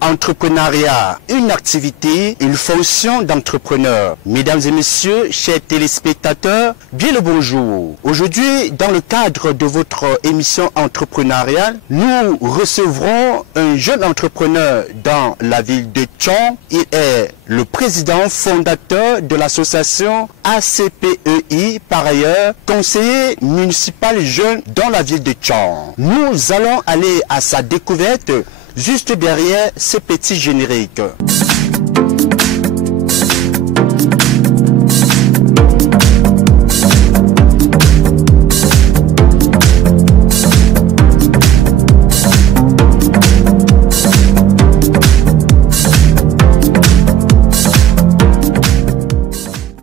Entrepreneuriat, une activité, une fonction d'entrepreneur. Mesdames et messieurs, chers téléspectateurs, bien le bonjour. Aujourd'hui, dans le cadre de votre émission entrepreneuriale, nous recevrons un jeune entrepreneur dans la ville de Tchon. Il est le président fondateur de l'association ACPEI, par ailleurs conseiller municipal jeune dans la ville de Tchon. Nous allons aller à sa découverte juste derrière ce petit générique.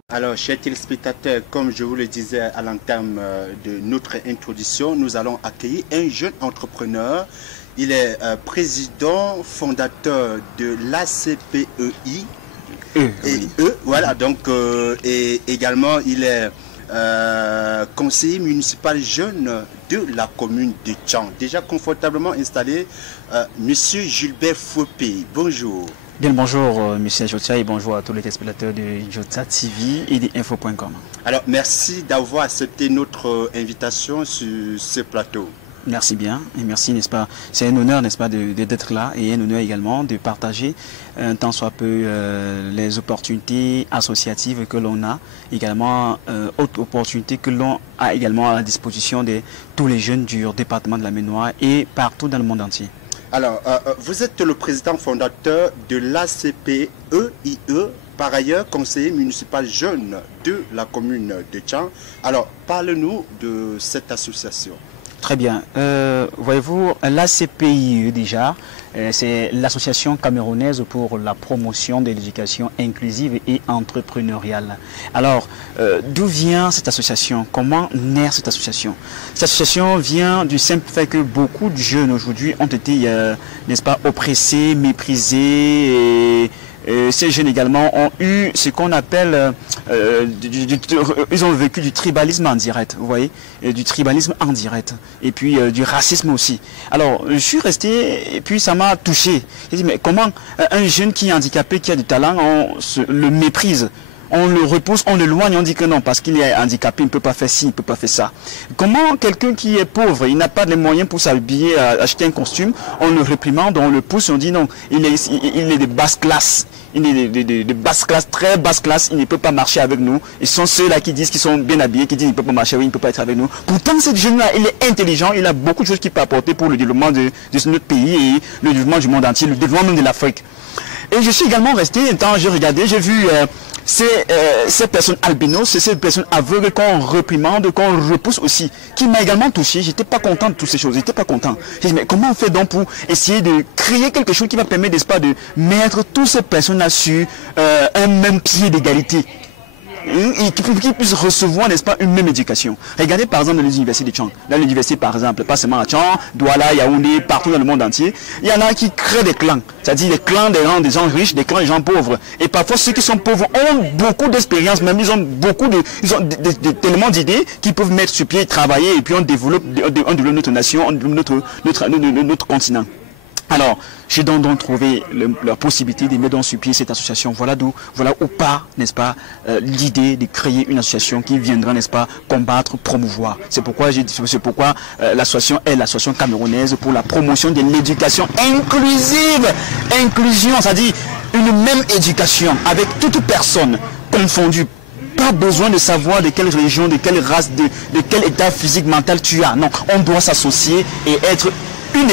Alors, chers téléspectateurs, comme je vous le disais à l'entame de notre introduction, nous allons accueillir un jeune entrepreneur. Il est président fondateur de l'ACPEI. Voilà, donc, et également, il est conseiller municipal jeune de la commune de Tchon. Déjà confortablement installé, Monsieur Gilbert Fopé. Bonjour. Bien bonjour Monsieur Jotia et bonjour à tous les téléspectateurs de Jota TV et d'info.com. Alors merci d'avoir accepté notre invitation sur ce plateau. Merci bien et merci, n'est-ce pas, c'est un honneur, n'est-ce pas, d'être là et un honneur également de partager un tant soit peu les opportunités associatives que l'on a, également autres opportunités que l'on a également à la disposition de tous les jeunes du département de la Ménoire et partout dans le monde entier. Alors, vous êtes le président fondateur de l'ACPEI, par ailleurs conseiller municipal jeune de la commune de Tchon. Alors, parle-nous de cette association. Très bien. Voyez-vous, l'ACPEI déjà, c'est l'association camerounaise pour la promotion de l'éducation inclusive et entrepreneuriale. Alors, d'où vient cette association? Comment naît cette association? Cette association vient du simple fait que beaucoup de jeunes aujourd'hui ont été, n'est-ce pas, oppressés, méprisés et ces jeunes également ont eu ce qu'on appelle, ils ont vécu du tribalisme en direct, vous voyez, du tribalisme en direct, et puis du racisme aussi. Alors, je suis resté, et puis ça m'a touché. J'ai dit, mais comment un jeune qui est handicapé, qui a du talent, on le méprise? On le repousse, on l'éloigne, on dit que non, parce qu'il est handicapé, il ne peut pas faire ci, il ne peut pas faire ça. Comment quelqu'un qui est pauvre, il n'a pas les moyens pour s'habiller, acheter un costume, on le réprimande, on le pousse, on dit non, il est de basse classe. Il est de basse classe, très basse classe, il ne peut pas marcher avec nous. Ils sont ceux-là qui disent qu'ils sont bien habillés, qui disent qu'il ne peut pas marcher, oui, il ne peut pas être avec nous. Pourtant, ce jeune-là, il est intelligent, il a beaucoup de choses qu'il peut apporter pour le développement de notre pays et le développement du monde entier, le développement même de l'Afrique. Et je suis également resté, un temps, j'ai regardé, j'ai vu ces personnes albinos, ces personnes aveugles qu'on réprimande, qu'on repousse aussi, qui m'a également touché. J'étais pas content de toutes ces choses, j'étais pas content. J'ai dit, mais comment on fait donc pour essayer de créer quelque chose qui va permettre, n'est-ce pas, de mettre toutes ces personnes-là sur un même pied d'égalité et qui puissent recevoir, n'est-ce pas, une même éducation. Regardez par exemple dans les universités de Tchon. Dans l'université par exemple, pas seulement à Tchon, Douala, Yaoundé, partout dans le monde entier, il y en a qui créent des clans. C'est-à-dire des clans des gens riches, des clans des gens pauvres. Et parfois ceux qui sont pauvres ont beaucoup d'expérience, même ils ont tellement d'idées qu'ils peuvent mettre sur pied, travailler et puis on développe notre nation, on développe notre continent. Alors, j'ai donc trouvé la possibilité de mettre sur pied cette association. Voilà où part, n'est-ce pas, l'idée de créer une association qui viendra, n'est-ce pas, combattre, promouvoir. C'est pourquoi l'association est l'association camerounaise pour la promotion de l'éducation inclusive. Inclusion, c'est-à-dire une même éducation avec toute personne confondue. Pas besoin de savoir de quelle région, de quelle race, de quel état physique, mental tu as. Non, on doit s'associer et être une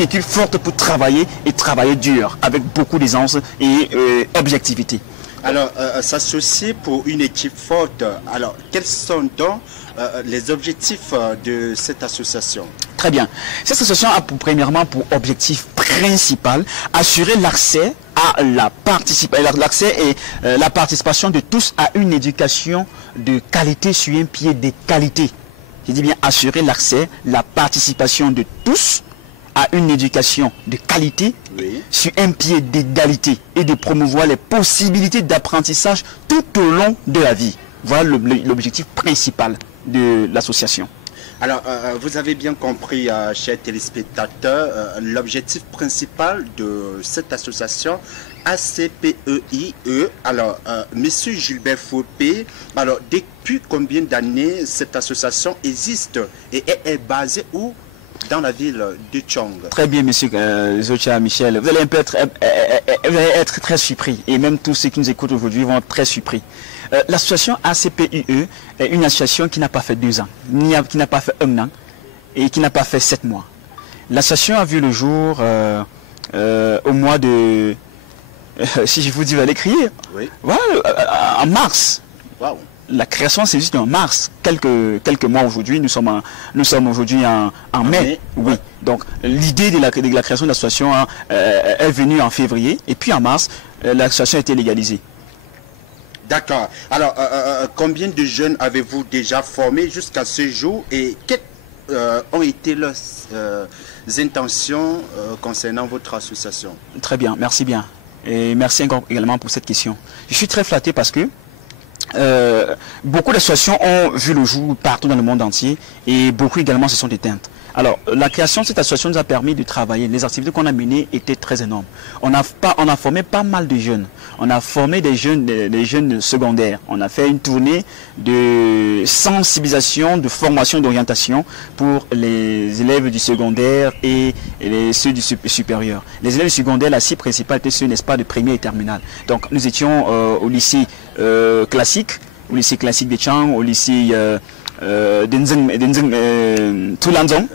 équipe forte pour travailler et travailler dur avec beaucoup d'aisance et objectivité. Alors, s'associer pour une équipe forte, alors quels sont donc les objectifs de cette association? Très bien. Cette association a premièrement pour objectif principal assurer l'accès à la participation de tous à une éducation de qualité sur un pied d'égalité. Je dis bien assurer l'accès, la participation de tous à une éducation de qualité, oui, sur un pied d'égalité et de promouvoir les possibilités d'apprentissage tout au long de la vie. Voilà l'objectif principal de l'association. Alors, vous avez bien compris, chers téléspectateurs, l'objectif principal de cette association ACPEIE. Alors, Monsieur Gilbert Fopé, alors depuis combien d'années cette association existe et est basée où? Dans la ville de Tchong. Très bien, monsieur Zocha Michel. Vous allez être très surpris. Et même tous ceux qui nous écoutent aujourd'hui vont être très surpris. L'association ACPUE est une association qui n'a pas fait 2 ans, qui n'a pas fait 1 an et qui n'a pas fait 7 mois. L'association a vu le jour au mois de... si je vous dis, vous allez crier. Oui. Voilà, en mars. Wow. La création, c'est juste en mars, quelques mois aujourd'hui. Nous sommes aujourd'hui en mai. Oui. Donc, l'idée de la création de l'association est venue en février. Et puis en mars, l'association a été légalisée. D'accord. Alors, combien de jeunes avez-vous déjà formés jusqu'à ce jour et quelles ont été leurs intentions concernant votre association? Très bien, merci bien. Et merci encore également pour cette question. Je suis très flatté parce que beaucoup d'associations ont vu le jour partout dans le monde entier et beaucoup également se sont éteintes. Alors, la création de cette association nous a permis de travailler. Les activités qu'on a menées étaient très énormes. On a formé pas mal de jeunes. On a formé des jeunes secondaires. On a fait une tournée de sensibilisation, de formation, d'orientation pour les élèves du secondaire et ceux du supérieur. Les élèves du secondaire, la cible principale était ceux, n'est-ce pas, de première et terminale. Donc, nous étions au lycée classique de Tchang, au lycée Toulanzong,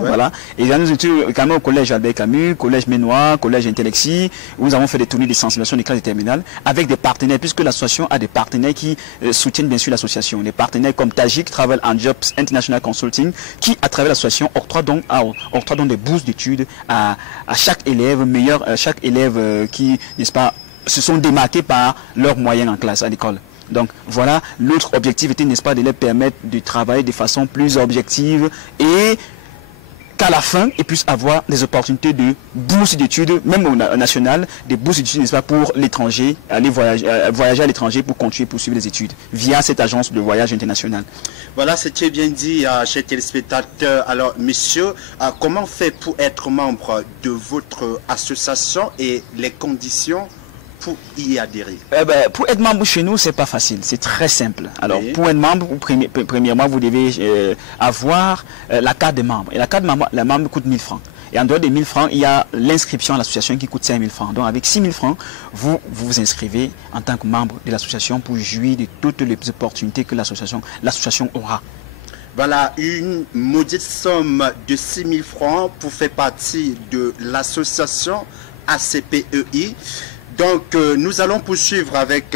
voilà. Et là, nous étions également au collège Albert Camus, collège Ménois, collège Intellexi, où nous avons fait des tournées de sensibilisation des classes de terminale avec des partenaires, puisque l'association a des partenaires qui soutiennent bien sûr l'association. Des partenaires comme Tajik Travel and Jobs International Consulting, qui, à travers l'association, octroie donc des bourses d'études à chaque élève, chaque élève qui, n'est-ce pas, se sont démarqués par leurs moyens en classe à l'école. Donc voilà, l'autre objectif était, n'est-ce pas, de les permettre de travailler de façon plus objective et qu'à la fin, ils puissent avoir des opportunités de bourse d'études, même au national, des bourses d'études, n'est-ce pas, pour l'étranger, aller voyager à l'étranger pour continuer, poursuivre les études via cette agence de voyage international. Voilà, c'était bien dit, chers téléspectateurs. Alors, monsieur, comment faire pour être membre de votre association et les conditions pour y adhérer? Pour être membre chez nous, c'est pas facile, c'est très simple. Alors, oui. Pour être membre, premièrement, vous devez avoir la carte de membre. Et la carte de membre, la membre coûte 1000 francs. Et en dehors des 1000 francs, il y a l'inscription à l'association qui coûte 5000 francs. Donc, avec 6000 francs, vous vous inscrivez en tant que membre de l'association pour jouir de toutes les opportunités que l'association aura. Voilà, une maudite somme de 6000 francs pour faire partie de l'association ACPEI. Donc, nous allons poursuivre avec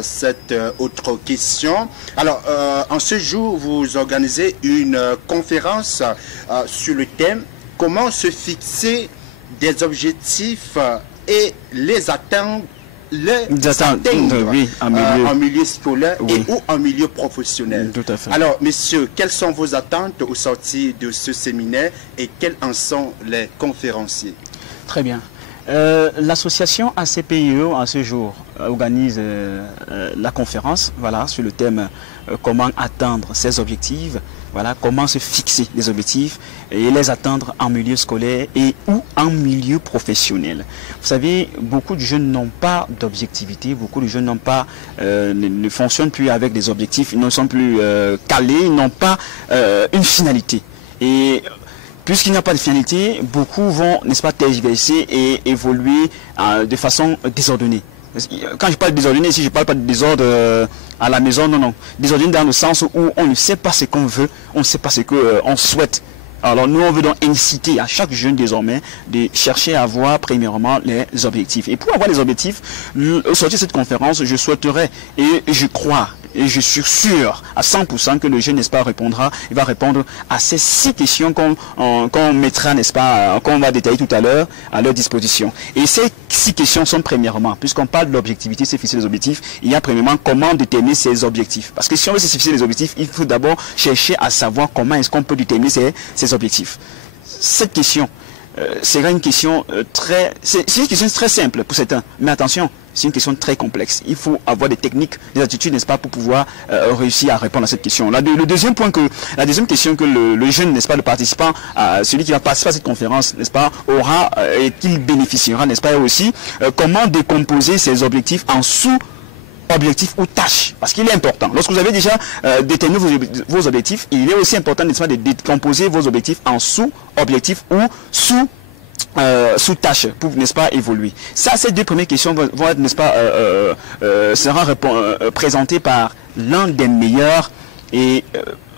cette autre question. Alors, en ce jour, vous organisez une conférence sur le thème « Comment se fixer des objectifs et les atteindre, oui, en milieu scolaire, oui, et ou en milieu professionnel. » Tout à fait. Alors, messieurs, quelles sont vos attentes au sortir de ce séminaire et quels en sont les conférenciers? Très bien. L'association ACPIE à ce jour organise la conférence, voilà, sur le thème comment atteindre ses objectifs, voilà, comment se fixer des objectifs et les atteindre en milieu scolaire et ou en milieu professionnel. Vous savez, beaucoup de jeunes n'ont pas d'objectivité, beaucoup de jeunes n'ont pas, ne fonctionnent plus avec des objectifs, ils ne sont plus calés, ils n'ont pas une finalité. Et puisqu'il n'y a pas de finalité, beaucoup vont, n'est-ce pas, tergiverser et évoluer de façon désordonnée. Quand je parle de désordonné, ici, je ne parle pas de désordre à la maison, non, non. Désordonné dans le sens où on ne sait pas ce qu'on veut, on ne sait pas ce qu'on souhaite. Alors nous, on veut donc inciter à chaque jeune désormais de chercher à avoir premièrement les objectifs. Et pour avoir les objectifs, au sortir de cette conférence, je souhaiterais et je crois et je suis sûr à 100% que le jeune, n'est-ce pas, il va répondre à ces 6 questions qu'on mettra, n'est-ce pas, qu'on va détailler tout à l'heure à leur disposition. Et ces 6 questions sont premièrement, puisqu'on parle de l'objectivité, c'est fixer les objectifs, il y a premièrement comment déterminer ces objectifs. Parce que si on veut se fixer les objectifs, il faut d'abord chercher à savoir comment est-ce qu'on peut déterminer ces objectifs. Cette question, sera une question c'est une question très simple pour certains. Mais attention, c'est une question très complexe. Il faut avoir des techniques, des attitudes, n'est-ce pas, pour pouvoir réussir à répondre à cette question. La deuxième question que le jeune, n'est-ce pas, le participant, celui qui va participer à cette conférence, n'est-ce pas, aura et qu'il bénéficiera, n'est-ce pas, aussi, comment décomposer ses objectifs en sous-objectifs ou tâches. Parce qu'il est important. Lorsque vous avez déjà déterminé vos objectifs, il est aussi important, n'est-ce pas, de décomposer vos objectifs en sous-objectifs ou sous tâches pour, n'est-ce pas, évoluer. Ça, ces deux premières questions vont être, n'est-ce pas, sera présentées par l'un des meilleurs et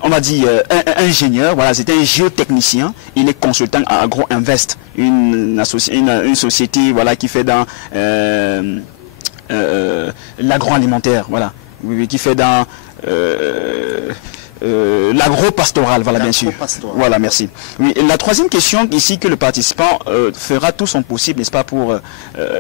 on va dire ingénieur. Voilà, c'est un géotechnicien. Il est consultant à Agro-Invest, une société, voilà, qui fait dans l'agroalimentaire, voilà, qui fait dans l'agro-pastoral, voilà, bien sûr. Voilà, merci. Oui, la troisième question ici que le participant fera tout son possible, n'est-ce pas, pour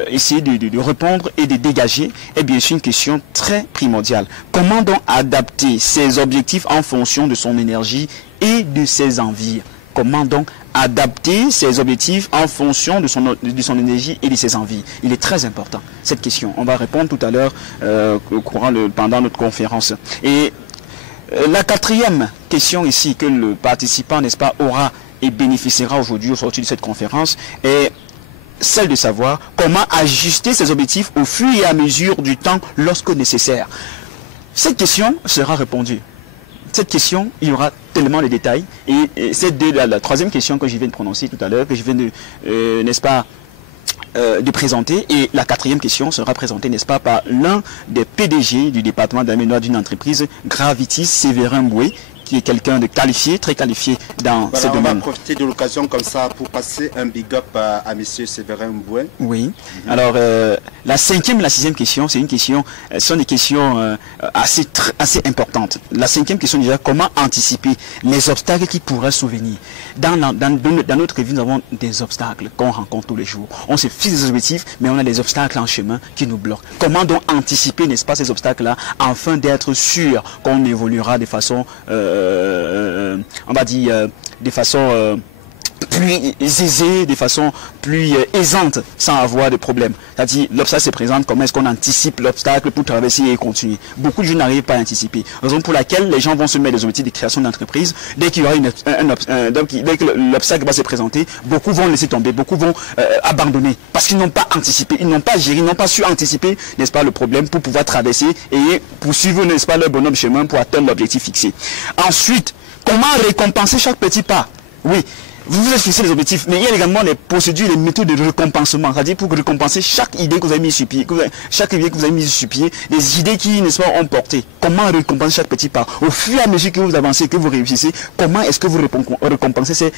essayer de répondre et de dégager, est bien sûr une question très primordiale. Comment donc adapter ses objectifs en fonction de son énergie et de ses envies? Comment donc adapter ses objectifs en fonction de son énergie et de ses envies? Il est très important, cette question. On va répondre tout à l'heure pendant notre conférence. Et la quatrième question ici que le participant, n'est-ce pas, aura et bénéficiera aujourd'hui au sortir de cette conférence est celle de savoir comment ajuster ses objectifs au fur et à mesure du temps lorsque nécessaire. Cette question sera répondue. Cette question, il y aura tellement de détails. Et c'est la troisième question que je viens de prononcer tout à l'heure, que je viens de, n'est-ce pas, de présenter, et la quatrième question sera présentée, n'est-ce pas, par l'un des PDG du département d'aménagement d'une entreprise, Gravitis, Séverin Boué, qui est quelqu'un de qualifié, très qualifié dans ce domaine. On va profiter de l'occasion comme ça pour passer un big up à M. Séverin Boué. Oui. Alors, la cinquième et la sixième question, ce sont des questions assez importantes. La cinquième question, déjà, comment anticiper les obstacles qui pourraient survenir. Dans notre vie, nous avons des obstacles qu'on rencontre tous les jours. On se fixe des objectifs, mais on a des obstacles en chemin qui nous bloquent. Comment donc anticiper, n'est-ce pas, ces obstacles-là, afin d'être sûr qu'on évoluera de façon on va dire de façon plus aisée, de façon plus aisante, sans avoir de problème. C'est-à-dire, l'obstacle se présente, comment est-ce qu'on anticipe l'obstacle pour traverser et continuer. Beaucoup de gens n'arrivent pas à anticiper. Raison pour laquelle les gens vont se mettre des objectifs de création d'entreprise. Dès qu'il y aura dès que l'obstacle va se présenter, beaucoup vont laisser tomber, beaucoup vont abandonner, parce qu'ils n'ont pas anticipé, ils n'ont pas géré, ils n'ont pas su anticiper, n'est-ce pas, le problème pour pouvoir traverser et poursuivre, n'est-ce pas, leur bonhomme chemin pour atteindre l'objectif fixé. Ensuite, comment récompenser chaque petit pas? Oui. Vous vous êtes fixé les objectifs, mais il y a également les procédures, les méthodes de récompensement. C'est-à-dire pour récompenser chaque idée que vous avez mise sur pied, chaque idée que vous avez mise sur pied, les idées qui, n'est-ce pas, ont porté. Comment récompenser chaque petit pas? Au fur et à mesure que vous avancez, que vous réussissez, comment est-ce que vous récompensez ces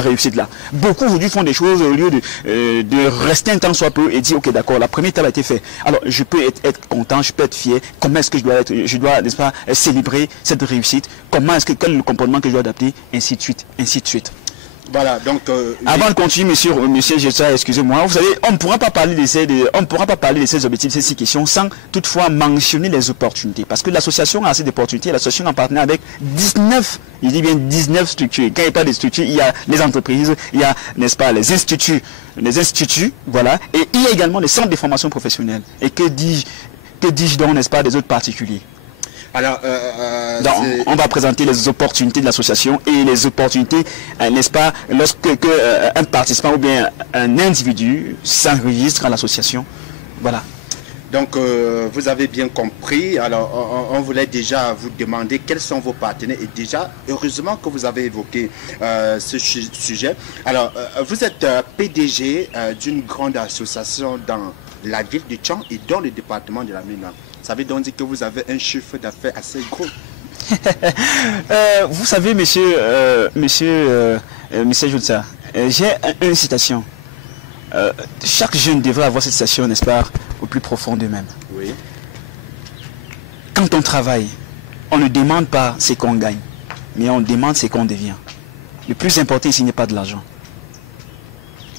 réussites-là? Beaucoup aujourd'hui font des choses au lieu de rester un temps soit peu et dire, ok, d'accord, la première étape a été faite. Alors, je peux être content, je peux être fier. Comment est-ce que je dois, n'est-ce pas, célébrer cette réussite? Comment est-ce que, quel est le comportement que je dois adapter? Ainsi de suite. Ainsi de suite. Voilà, donc avant de continuer, monsieur Gessa, excusez-moi, vous savez, on ne pourra pas parler de ces objectifs, ces 6 questions, sans toutefois mentionner les opportunités. Parce que l'association a assez d'opportunités, l'association est en partenariat avec 19, il dit bien 19 structures. Quand il n'y a pas de structures, il y a les entreprises, il y a, n'est-ce pas, les instituts, voilà, et il y a également les centres de formation professionnelle. Et que dis-je donc, n'est-ce pas, des autres particuliers? Alors, on va présenter les opportunités de l'association et les opportunités, n'est-ce pas, lorsque un participant ou bien un individu s'enregistre à l'association. Voilà. Donc, vous avez bien compris. Alors, on voulait déjà vous demander quels sont vos partenaires. Et déjà, heureusement que vous avez évoqué ce sujet. Alors, vous êtes PDG d'une grande association dans la ville de Tchang et dans le département de la Ménan. Ça veut donc dire que vous avez un chiffre d'affaires assez gros. Vous savez, monsieur Joutsa, j'ai une citation. Chaque jeune devrait avoir cette citation, n'est-ce pas, au plus profond d'eux-mêmes. Oui. Quand on travaille, on ne demande pas ce qu'on gagne, mais on demande ce qu'on devient. Le plus important ici n'est pas de l'argent.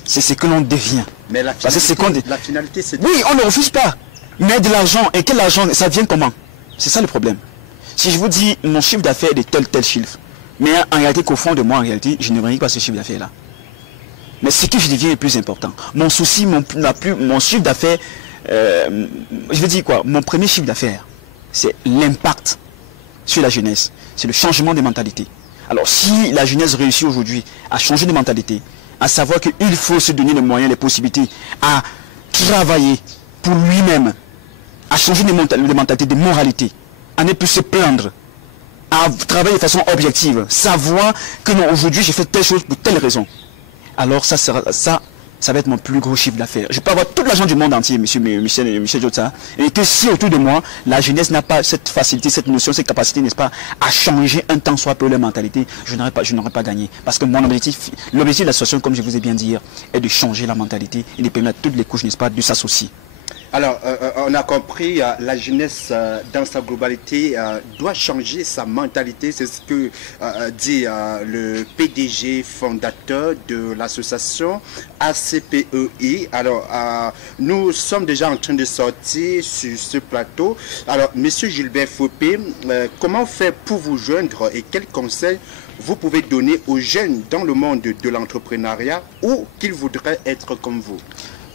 C'est ce que l'on devient. Mais la finalité, c'est... Oui, on ne refuse pas. Mais de l'argent, et quel argent, ça vient comment? C'est ça le problème. Si je vous dis mon chiffre d'affaires est de tel chiffre, mais en réalité qu'au fond de moi, en réalité, je ne revendique pas ce chiffre d'affaires-là. Mais ce qui devient le plus important, mon souci, mon chiffre d'affaires, je veux dire quoi, mon premier chiffre d'affaires, c'est l'impact sur la jeunesse, c'est le changement des mentalités. Alors si la jeunesse réussit aujourd'hui à changer de mentalité, à savoir qu'il faut se donner les moyens, les possibilités, à travailler pour lui-même, à changer de mentalité, de moralité, à ne plus se plaindre, à travailler de façon objective, savoir que non, aujourd'hui j'ai fait telle chose pour telle raison. Alors ça va être mon plus gros chiffre d'affaires. Je peux avoir tout l'argent du monde entier, monsieur Michel Jota, et que si autour de moi, la jeunesse n'a pas cette facilité, cette notion, cette capacité, n'est-ce pas, à changer un temps soit peu leur mentalité, je n'aurais pas gagné. Parce que mon objectif, l'objectif de l'association, comme je vous ai bien dit, est de changer la mentalité et de permettre à toutes les couches, n'est-ce pas, de s'associer. Alors, on a compris, la jeunesse dans sa globalité doit changer sa mentalité. C'est ce que dit le PDG fondateur de l'association ACPEI. Alors, nous sommes déjà en train de sortir sur ce plateau. Alors, Monsieur Gilbert Fopé, comment faire pour vous joindre et quels conseils vous pouvez donner aux jeunes dans le monde de l'entrepreneuriat ou qu'ils voudraient être comme vous?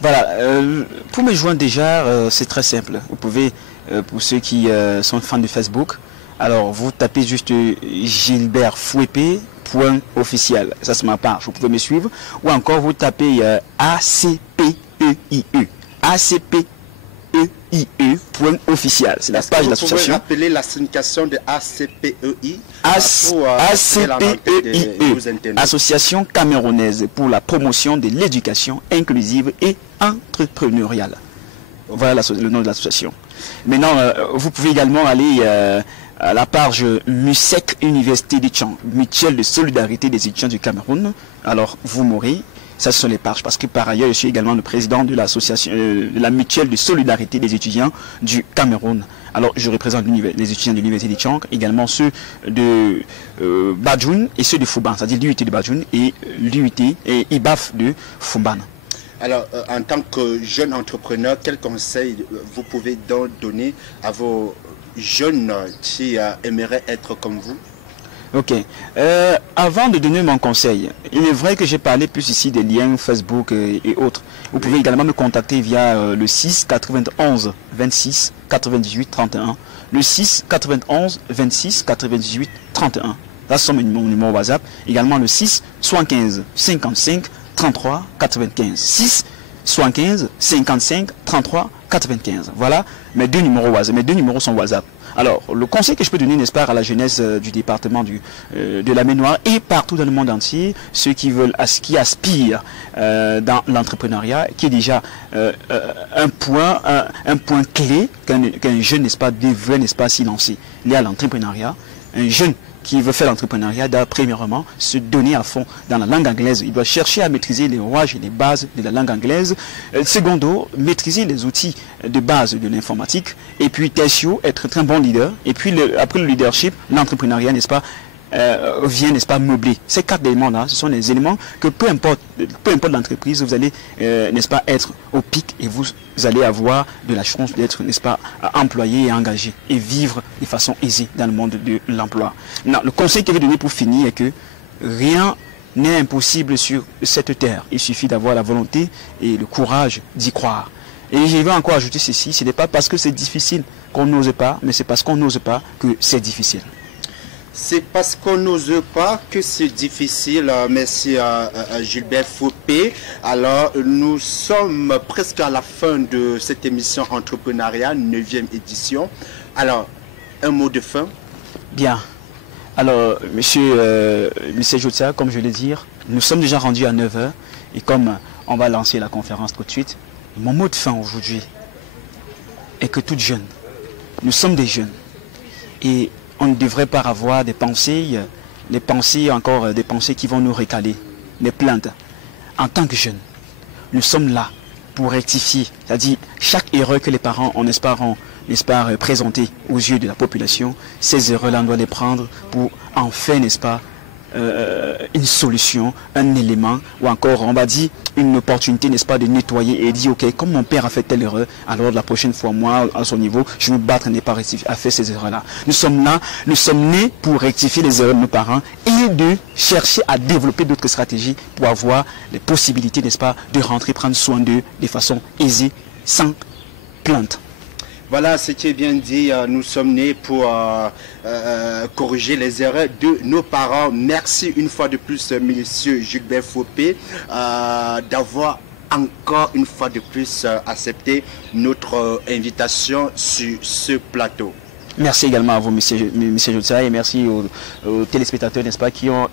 Voilà, pour me joindre déjà, c'est très simple. Vous pouvez, pour ceux qui sont fans de Facebook, alors vous tapez juste Gilbert Fouépé.officiel. Ça c'est ma page, vous pouvez me suivre. Ou encore vous tapez ACPEIE. ACPEIE.officiel. C'est la page de l'association. Vous pouvez appeler la syndication de ACPEI. ACPEIE, Association camerounaise pour la promotion de l'éducation inclusive et entrepreneuriale. Voilà le nom de l'association. Maintenant, vous pouvez également aller à la page MUSEC Université d'Étienne, Mutuelle de solidarité des étudiants du Cameroun. Alors, vous m'aurez. Ça, ce sont les pages, parce que par ailleurs, je suis également le président de l'association, de la mutuelle de solidarité des étudiants du Cameroun. Alors, je représente les étudiants de l'université de Tchang, également ceux de Badjoun et ceux de Fouban, c'est-à-dire l'UIT de Badjoun et l'UIT et IBAF de Fouban. Alors, en tant que jeune entrepreneur, quels conseils vous pouvez donc donner à vos jeunes qui aimeraient être comme vous? Ok. Avant de donner mon conseil, il est vrai que j'ai parlé plus ici des liens Facebook et autres. Vous pouvez également me contacter via le 6 91 26 98 31. Le 6 91 26 98 31. Là, c'est mon numéro WhatsApp. Également le 6 75 55 33 95. 6 75 55 33 95. Voilà mes deux numéros WhatsApp. Mes deux numéros sont WhatsApp. Alors, le conseil que je peux donner, n'est-ce pas, à la jeunesse du département de la Maine-Noire et partout dans le monde entier, ceux qui aspirent dans l'entrepreneuriat, qui est déjà un point clé qu'un jeune, n'est-ce pas, devrait, n'est-ce pas, s'y lancer. Il y a l'entrepreneuriat. Un jeune qui veut faire l'entrepreneuriat doit premièrement se donner à fond dans la langue anglaise. Il doit chercher à maîtriser les rouages et les bases de la langue anglaise. Secondo, maîtriser les outils de base de l'informatique. Et puis tertio, être un très bon leader. Et puis après le leadership, l'entrepreneuriat, n'est-ce pas, vient, n'est-ce pas, meubler. Ces quatre éléments-là, ce sont les éléments que peu importe l'entreprise, vous allez, n'est-ce pas, être au pic et vous allez avoir de la chance d'être, n'est-ce pas, employé et engagé et vivre de façon aisée dans le monde de l'emploi. Le conseil que je vais donner pour finir est que rien n'est impossible sur cette terre. Il suffit d'avoir la volonté et le courage d'y croire. Et je vais encore ajouter ceci, ce n'est pas parce que c'est difficile qu'on n'ose pas, mais c'est parce qu'on n'ose pas que c'est difficile. C'est parce qu'on n'ose pas que c'est difficile. Merci Gilbert Fopé. Alors, nous sommes presque à la fin de cette émission entrepreneuriale, 9e édition. Alors, un mot de fin? Bien. Alors, monsieur Jota, comme je l'ai dit, nous sommes déjà rendus à 9h. Et comme on va lancer la conférence tout de suite, mon mot de fin aujourd'hui est que toutes jeunes, nous sommes des jeunes. Et on ne devrait pas avoir des pensées, des pensées qui vont nous récaler, des plaintes. En tant que jeunes, nous sommes là pour rectifier, c'est-à-dire chaque erreur que les parents ont, n'est-ce pas, présenter aux yeux de la population, ces erreurs-là, on doit les prendre pour enfin, n'est-ce pas, une solution, un élément, ou encore, on va dire, une opportunité, n'est-ce pas, de nettoyer et dire, ok, comme mon père a fait telle erreur, alors la prochaine fois, moi, à son niveau, je vais me battre et ne pas à faire ces erreurs-là. Nous sommes là, nous sommes nés pour rectifier les erreurs de nos parents et de chercher à développer d'autres stratégies pour avoir les possibilités, n'est-ce pas, de rentrer, prendre soin d'eux de façon aisée, sans plainte. Voilà ce qui est bien dit. Nous sommes nés pour corriger les erreurs de nos parents. Merci une fois de plus, monsieur Gilbert Fopé, d'avoir encore une fois de plus accepté notre invitation sur ce plateau. Merci également à vous, monsieur Jotsa, et merci aux téléspectateurs, n'est-ce pas, qui ont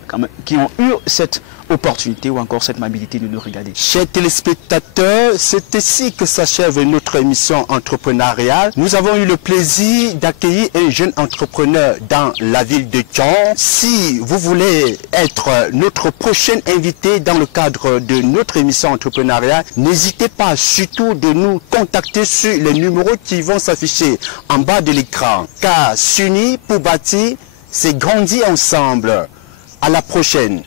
eu cette opportunité ou encore cette amabilité de nous regarder. Chers téléspectateurs, c'est ici que s'achève notre émission entrepreneuriale. Nous avons eu le plaisir d'accueillir un jeune entrepreneur dans la ville de Thion. Si vous voulez être notre prochain invité dans le cadre de notre émission entrepreneuriale, n'hésitez pas surtout de nous contacter sur les numéros qui vont s'afficher en bas de l'écran. Car s'unir pour bâtir, c'est grandir ensemble. À la prochaine.